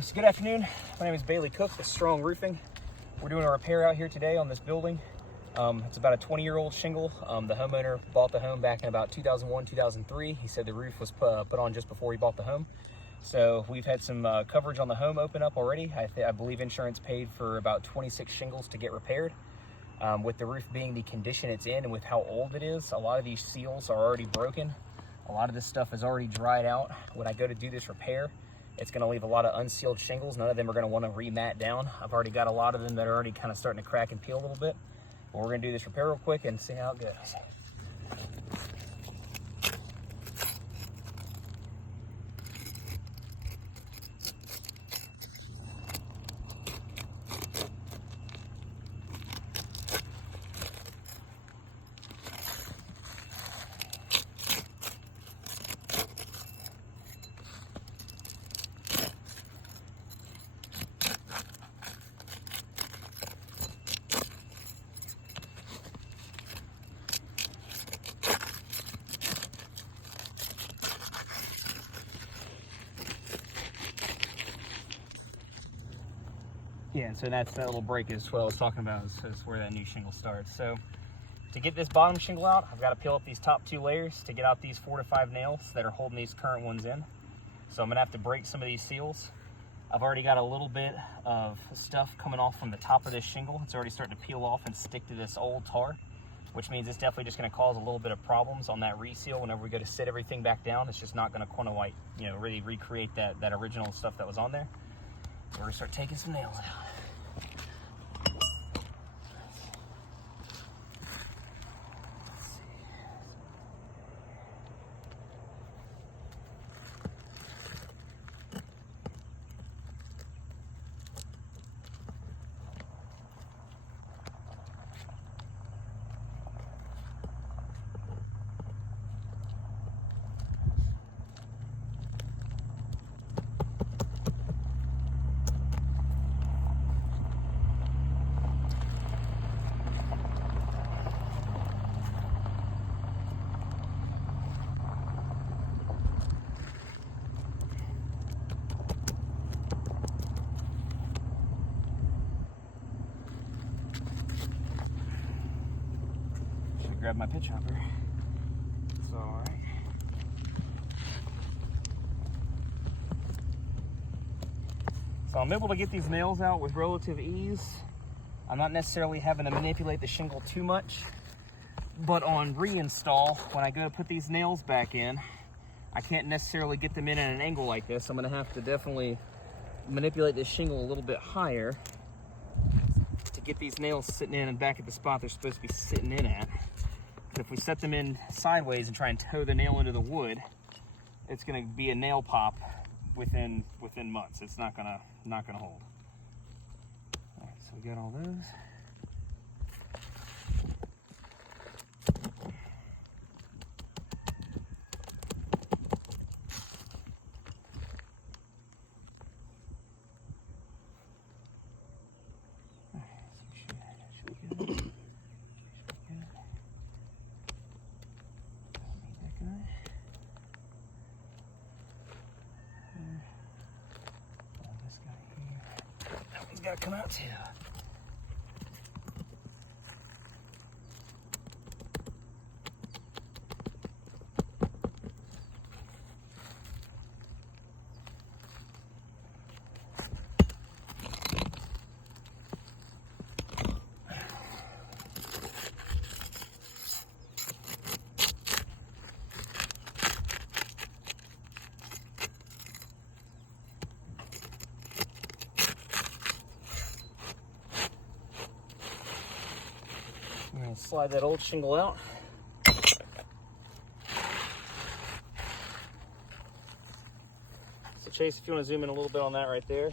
So good afternoon. My name is Bailey Cook with Strong Roofing. We're doing a repair out here today on this building. It's about a 20-year-old shingle. The homeowner bought the home back in about 2001, 2003. He said the roof was put on just before he bought the home. So we've had some coverage on the home open up already. I believe insurance paid for about 26 shingles to get repaired. With the roof being the condition it's in and with how old it is, a lot of these seals are already broken. A lot of this stuff is already dried out. When I go to do this repair, it's going to leave a lot of unsealed shingles. None of them are going to want to remat down. I've already got a lot of them that are already kind of starting to crack and peel a little bit. But we're going to do this repair real quick and see how it goes. Yeah, and so that's that little break is what I was talking about, is where that new shingle starts. So to get this bottom shingle out, I've got to peel up these top two layers to get out these 4 to 5 nails that are holding these current ones in. So I'm gonna have to break some of these seals. I've already got a little bit of stuff coming off from the top of this shingle. It's already starting to peel off and stick to this old tar, which means it's definitely just gonna cause a little bit of problems on that reseal whenever we go to sit everything back down. It's just not gonna quite, really recreate that original stuff that was on there. We're gonna start taking some nails out. Grab my pitch hopper. It's all right. So I'm able to get these nails out with relative ease. I'm not necessarily having to manipulate the shingle too much, but on reinstall, when I go to put these nails back in, I can't necessarily get them in at an angle like this. I'm gonna have to definitely manipulate this shingle a little bit higher to get these nails sitting in and back at the spot they're supposed to be sitting in at. If we set them in sideways and try and toe the nail into the wood, it's going to be a nail pop within months. It's not gonna hold. All right, so we got all those. All right, so should be good. Got to come out too. I'm going to slide that old shingle out. So Chase, if you want to zoom in a little bit on that right there.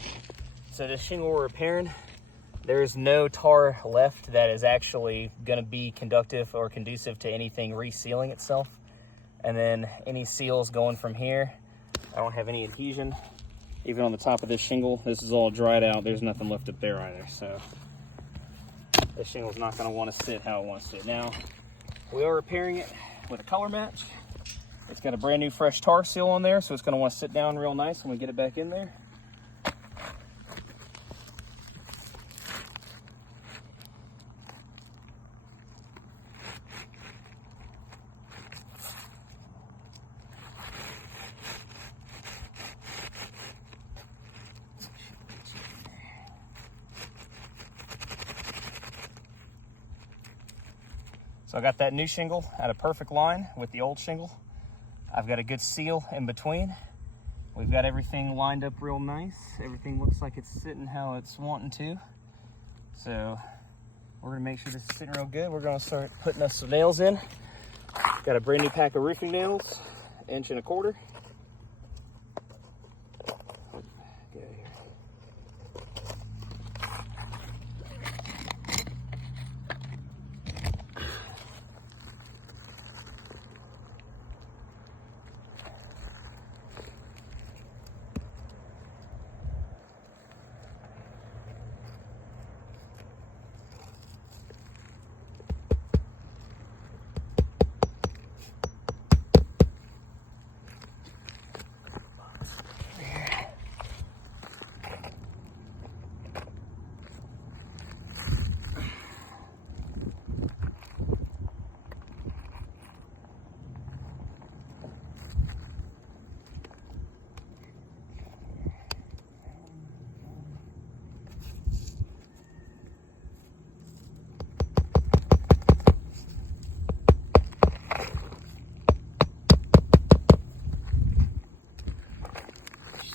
So this shingle we're repairing, there's no tar left that is actually going to be conductive or conducive to anything resealing itself. And then any seals going from here, I don't have any adhesion. Even on the top of this shingle, this is all dried out. There's nothing left up there either. So this shingle's not going to want to sit how it wants to sit. Now, we are repairing it with a color match. It's got a brand new fresh tar seal on there, so it's going to want to sit down real nice when we get it back in there. So I got that new shingle at a perfect line with the old shingle. I've got a good seal in between. We've got everything lined up real nice. Everything looks like it's sitting how it's wanting to. So we're gonna make sure this is sitting real good. We're gonna start putting us some nails in. Got a brand new pack of roofing nails, 1.25 inches. Get out of here.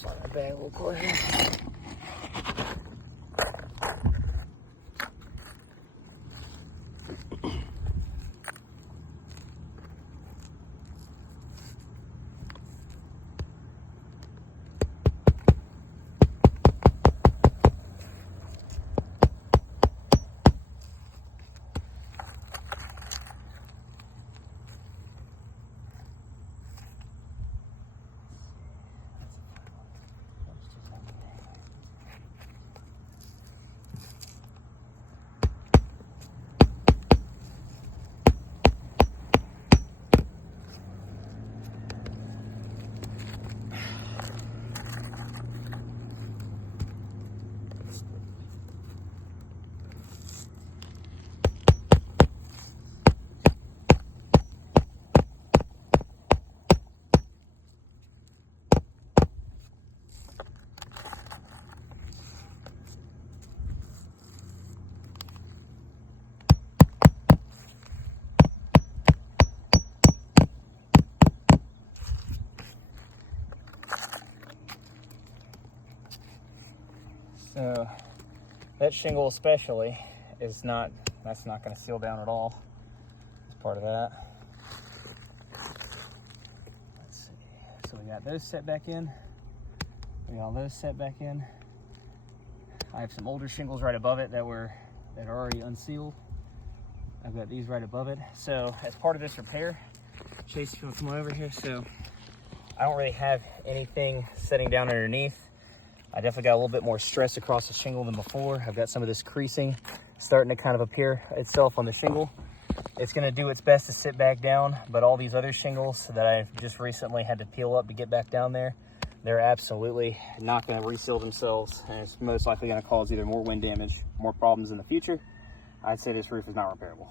Slide my bag real quick here. So that shingle especially is that's not going to seal down at all. It's part of that. Let's see. So we got those set back in. We got all those set back in. I have some older shingles right above it that are already unsealed. I've got these right above it. So as part of this repair, Chase, if you want to come over here. So I don't really have anything setting down underneath. I definitely got a little bit more stress across the shingle than before. I've got some of this creasing starting to kind of appear itself on the shingle. It's gonna do its best to sit back down, but all these other shingles that I've just recently had to peel up to get back down there, they're absolutely not gonna reseal themselves, and it's most likely gonna cause either more wind damage, more problems in the future. I'd say this roof is not repairable.